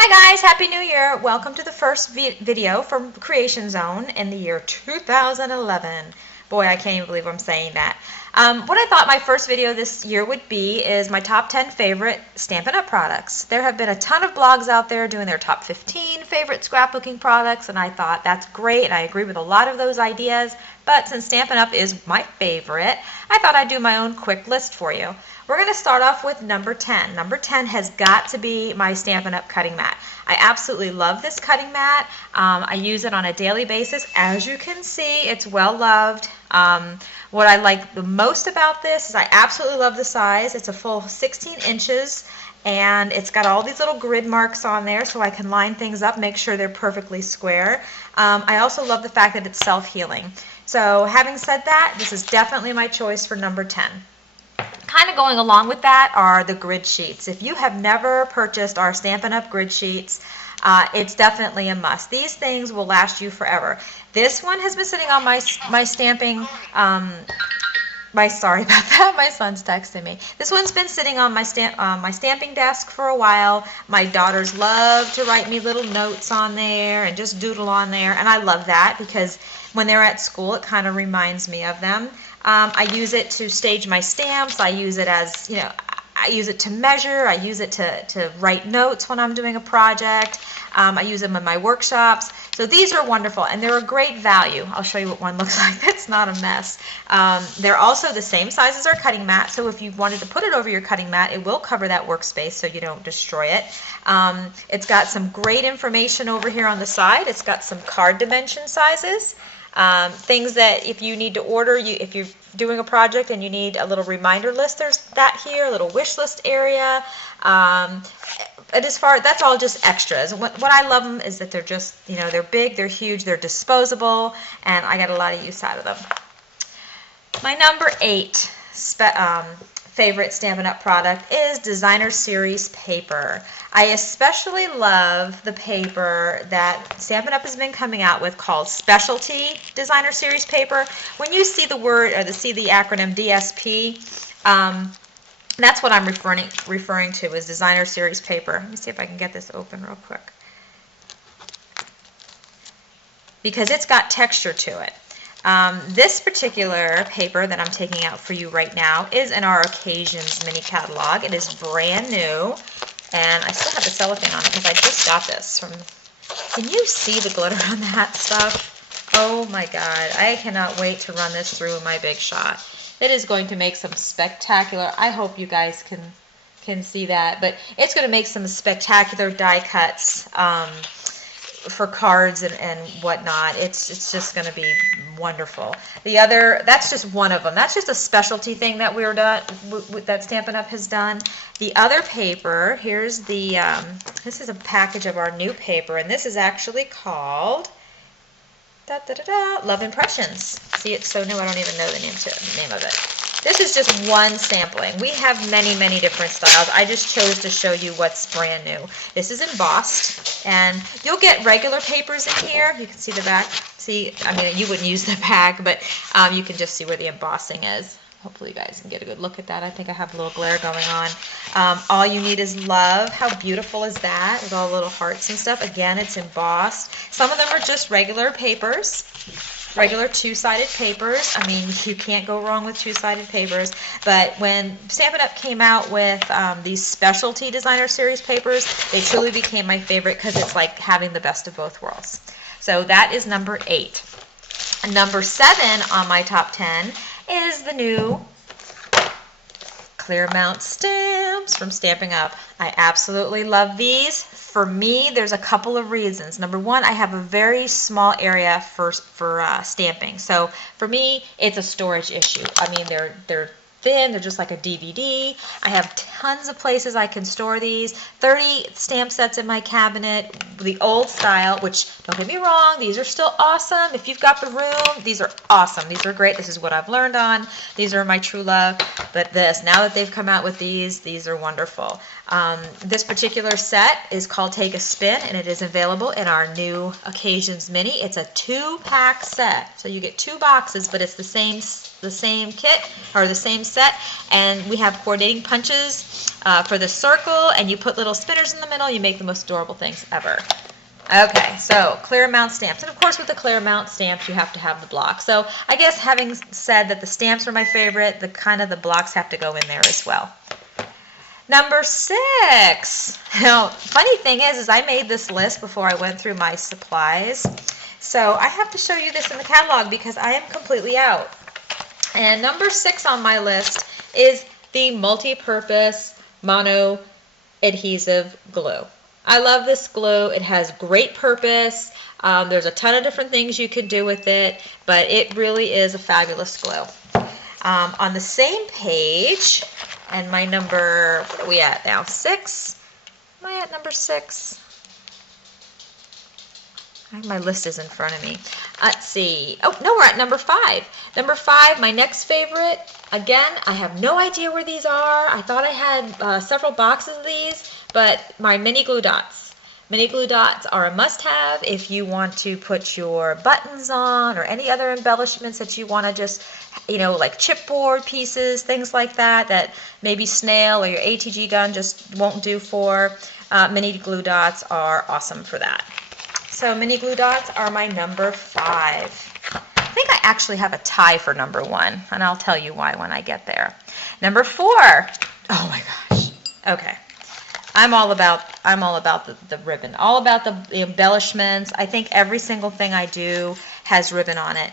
Hi guys, Happy New Year! Welcome to the first video from Creation Zone in the year 2011. Boy, I can't even believe I'm saying that. What I thought my first video this year would be is my top 10 favorite Stampin' Up! Products. There have been a ton of blogs out there doing their top 15 favorite scrapbooking products, and I thought that's great, and I agree with a lot of those ideas, but since Stampin' Up! Is my favorite, I thought I'd do my own quick list for you. We're going to start off with number 10. Number 10 has got to be my Stampin' Up! Cutting mat. I absolutely love this cutting mat. I use it on a daily basis. As you can see, it's well loved. What I like the most about this is I absolutely love the size. It's a full 16 inches and it's got all these little grid marks on there so I can line things up, make sure they're perfectly square. I also love the fact that it's self-healing. So having said that, this is definitely my choice for number 10. Kind of going along with that are the grid sheets. If you have never purchased our Stampin' Up! Grid sheets, it's definitely a must. These things will last you forever. This one has been sitting on my stamping, sorry about that, my son's texting me. This one's been sitting on my stamping desk for a while. My daughters love to write me little notes on there and just doodle on there, and I love that because when they're at school, it kind of reminds me of them. I use it to stage my stamps. I use it as, I use it to measure. I use it to write notes when I'm doing a project. I use them in my workshops. So these are wonderful, and they're a great value. I'll show you what one looks like that's not a mess. They're also the same size as our cutting mat, so if you wanted to put it over your cutting mat, it will cover that workspace so you don't destroy it. It's got some great information over here on the side. It's got some card dimension sizes. Things that if you need to order, if you're doing a project and you need a little reminder list, there's that here, a little wish list area. And as far, that's all just extras. What I love them is that they're just, they're big, they're huge, they're disposable, and I get a lot of use out of them. My number 8 favorite Stampin' Up! Product is Designer Series paper. I especially love the paper that Stampin' Up! Has been coming out with called Specialty Designer Series paper. When you see the word or see the acronym DSP, that's what I'm referring to as Designer Series paper. Let me see if I can get this open real quick. Because it's got texture to it. This particular paper that I'm taking out for you right now is in our Occasions mini catalog. It is brand new, and I still have the cellophane on it because I just got this from. Can you see the glitter on that stuff? Oh my God, I cannot wait to run this through in my Big Shot. It is going to make some spectacular. I hope you guys can see that, but it's going to make some spectacular die cuts for cards and whatnot. It's just going to be wonderful. The other, that's just one of them. That's just a specialty thing that that Stampin' Up! Has done. The other paper, here's the, this is a package of our new paper, and this is actually called Love Impressions. See, it's so new I don't even know the name of it. This is just one sampling. We have many, many different styles. I just chose to show you what's brand new. This is embossed, and you'll get regular papers in here. You can see the back. See, I mean, you wouldn't use the back, but you can just see where the embossing is. Hopefully you guys can get a good look at that. I think I have a little glare going on. All you need is love. How beautiful is that with all the little hearts and stuff? Again, it's embossed. Some of them are just regular papers. Regular two-sided papers. I mean, you can't go wrong with two-sided papers. But when Stampin' Up! Came out with these specialty Designer Series papers, they truly became my favorite because it's like having the best of both worlds. So that is number 8. Number 7 on my top 10 is the new Clear Mount stamps from Stampin' Up! I absolutely love these. For me, there's a couple of reasons. Number one, I have a very small area for stamping. So for me, it's a storage issue. I mean, they're thin, they're just like a DVD. I have tons of places I can store these. 30 stamp sets in my cabinet, the old style, which, don't get me wrong, these are still awesome. If you've got the room, these are awesome. These are great. This is what I've learned on. These are my true love. But now that they've come out with these are wonderful. This particular set is called Take a Spin, and it is available in our new Occasions Mini. It's a 2-pack set. So you get 2 boxes, but it's the same kit or the same set, and we have coordinating punches for the circle, and you put little spinners in the middle. You make the most adorable things ever. Okay, so clear amount stamps. And of course with the clear amount stamps you have to have the block. So I guess having said that the stamps are my favorite, the blocks have to go in there as well. Number 6. Now, funny thing is I made this list before I went through my supplies. So I have to show you this in the catalog because I am completely out. And number 6 on my list is the multi-purpose mono adhesive glue. I love this glue. It has great purpose. There's a ton of different things you can do with it, but it really is a fabulous glue. On the same page, and my number, what are we at now? 6? Am I at number 6? My list is in front of me. Let's see. Oh, no, we're at number 5. Number 5, my next favorite. Again, I have no idea where these are. I thought I had several boxes of these, but my mini glue dots. Mini glue dots are a must-have if you want to put your buttons on or any other embellishments that you want to just, like chipboard pieces, things like that, that maybe snail or your ATG gun just won't do for. Mini glue dots are awesome for that. So mini glue dots are my number 5. I think I actually have a tie for number 1, and I'll tell you why when I get there. Number 4. Oh my gosh. Okay. I'm all about the ribbon, all about the embellishments. I think every single thing I do has ribbon on it.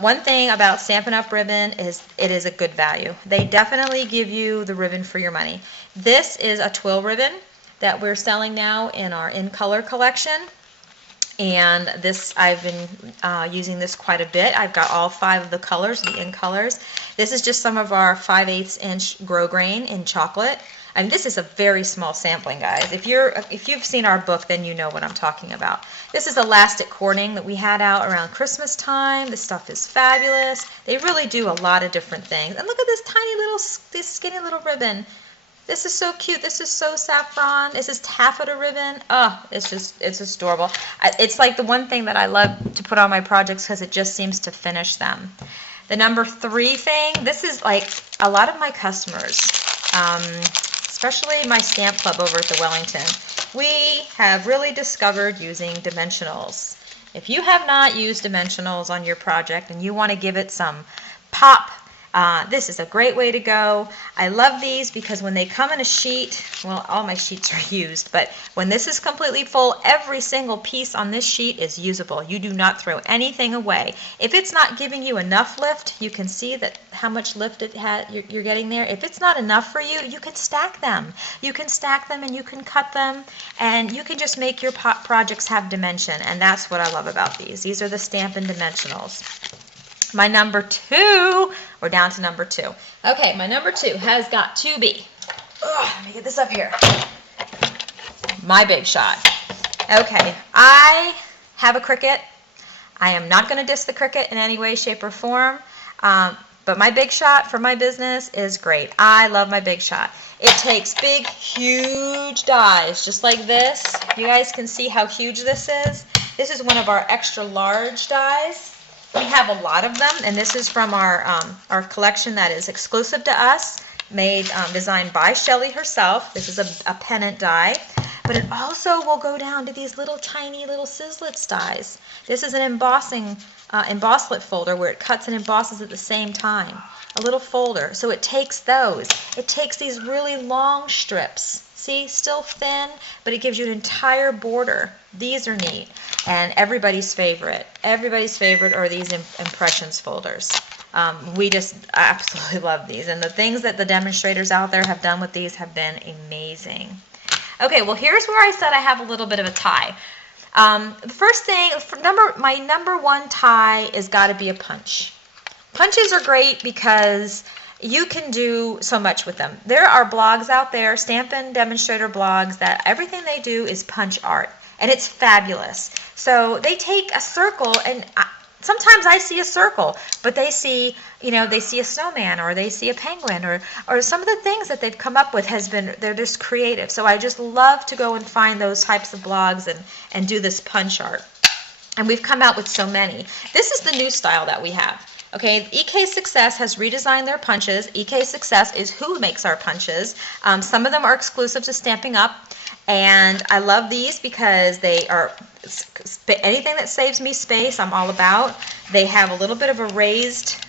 One thing about Stampin' Up! Ribbon is it is a good value. They definitely give you the ribbon for your money. This is a twill ribbon that we're selling now in our In Color collection. And this, I've been using this quite a bit. I've got all 5 of the colors, the In Colors. This is just some of our 5/8 inch grow grain in chocolate. And this is a very small sampling, guys. If you've seen our book, then you know what I'm talking about. This is elastic cording that we had out around Christmas time. This stuff is fabulous. They really do a lot of different things. And look at this tiny little, this skinny little ribbon. This is so cute. This is so saffron. This is taffeta ribbon. Oh, it's adorable. It's like the one thing that I love to put on my projects because it just seems to finish them. The number 3 thing, this is like a lot of my customers, especially my stamp club over at the Wellington, we have really discovered using dimensionals. If you have not used dimensionals on your project and you want to give it some pop, this is a great way to go. I love these because when they come in a sheet, well, all my sheets are used, but when this is completely full, every single piece on this sheet is usable. You do not throw anything away. If it's not giving you enough lift, you can see that how much lift it had, you're getting there. If it's not enough for you, you can stack them. You can stack them and you can cut them, and you can just make your projects have dimension, and that's what I love about these. These are the Stampin' Dimensionals. My number 2, we're down to number 2. Okay, my number 2 has got to be, let me get this up here, my Big Shot. Okay, I have a Cricut. I am not going to diss the Cricut in any way, shape, or form, but my Big Shot for my business is great. I love my Big Shot. It takes big, huge dies, just like this. You guys can see how huge this is. This is one of our extra large dies. We have a lot of them, and this is from our collection that is exclusive to us, made, designed by Shelly herself. This is a pennant die, but it also will go down to these little tiny little Sizzlets dies. This is an embosslet folder where it cuts and embosses at the same time. A little folder, so it takes those. It takes these really long strips. See, still thin, but it gives you an entire border. These are neat. And everybody's favorite are these impressions folders. We just absolutely love these. And the things that the demonstrators out there have done with these have been amazing. Okay, well, here's where I said I have a little bit of a tie. The first thing, my number 1 tie is got to be a punch. Punches are great because you can do so much with them. There are blogs out there, Stampin' demonstrator blogs, that everything they do is punch art, and it's fabulous. So they take a circle, and sometimes I see a circle, but they see, they see a snowman, or they see a penguin, or some of the things that they've come up with they're just creative. So I just love to go and find those types of blogs and do this punch art. And we've come out with so many. This is the new style that we have. Okay, EK Success has redesigned their punches. EK Success is who makes our punches. Some of them are exclusive to Stampin' Up, and I love these because they are anything that saves me space, I'm all about. They have a little bit of a raised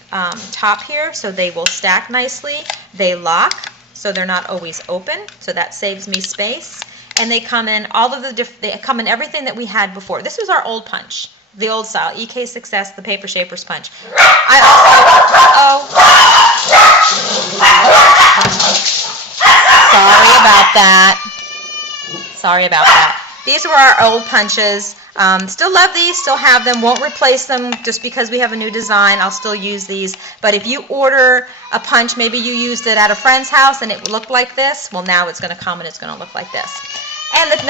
top here, so they will stack nicely. They lock, so they're not always open, so that saves me space. And they come in they come in everything that we had before. This was our old punch, the old style, EK Success, the Paper Shapers punch. I also, sorry about that. These were our old punches. Still love these, still have them, won't replace them just because we have a new design. I'll still use these. But if you order a punch, maybe you used it at a friend's house and it looked like this, well, now it's going to come and it's going to look like this. And the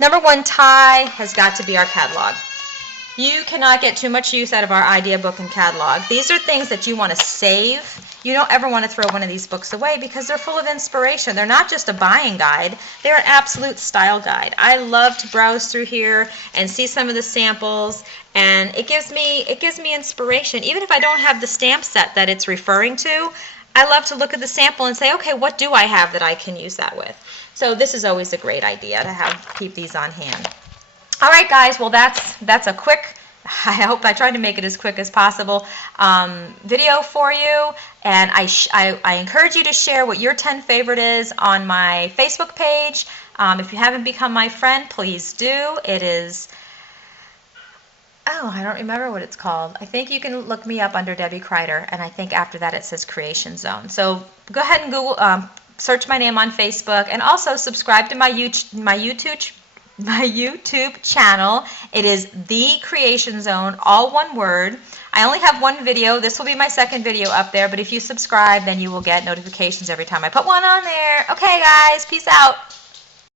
number one tie has got to be our catalog. You cannot get too much use out of our idea book and catalog. These are things that you want to save. You don't ever want to throw one of these books away because they're full of inspiration. They're not just a buying guide. They're an absolute style guide. I love to browse through here and see some of the samples, and it gives me inspiration. Even if I don't have the stamp set that it's referring to, I love to look at the sample and say, okay, what do I have that I can use that with? So this is always a great idea to keep these on hand. All right, guys, well, that's a quick, I hope I tried to make it as quick as possible, video for you. And I encourage you to share what your 10 favorite is on my Facebook page. If you haven't become my friend, please do. It is, I don't remember what it's called. I think you can look me up under Debbie Kreider, and I think after that it says Creation Zone. So go ahead and Google, search my name on Facebook, and also subscribe to my YouTube channel. It is The Creation Zone, all one word. I only have one video. This will be my second video up there, but if you subscribe, then you will get notifications every time I put one on there. Okay, guys, peace out.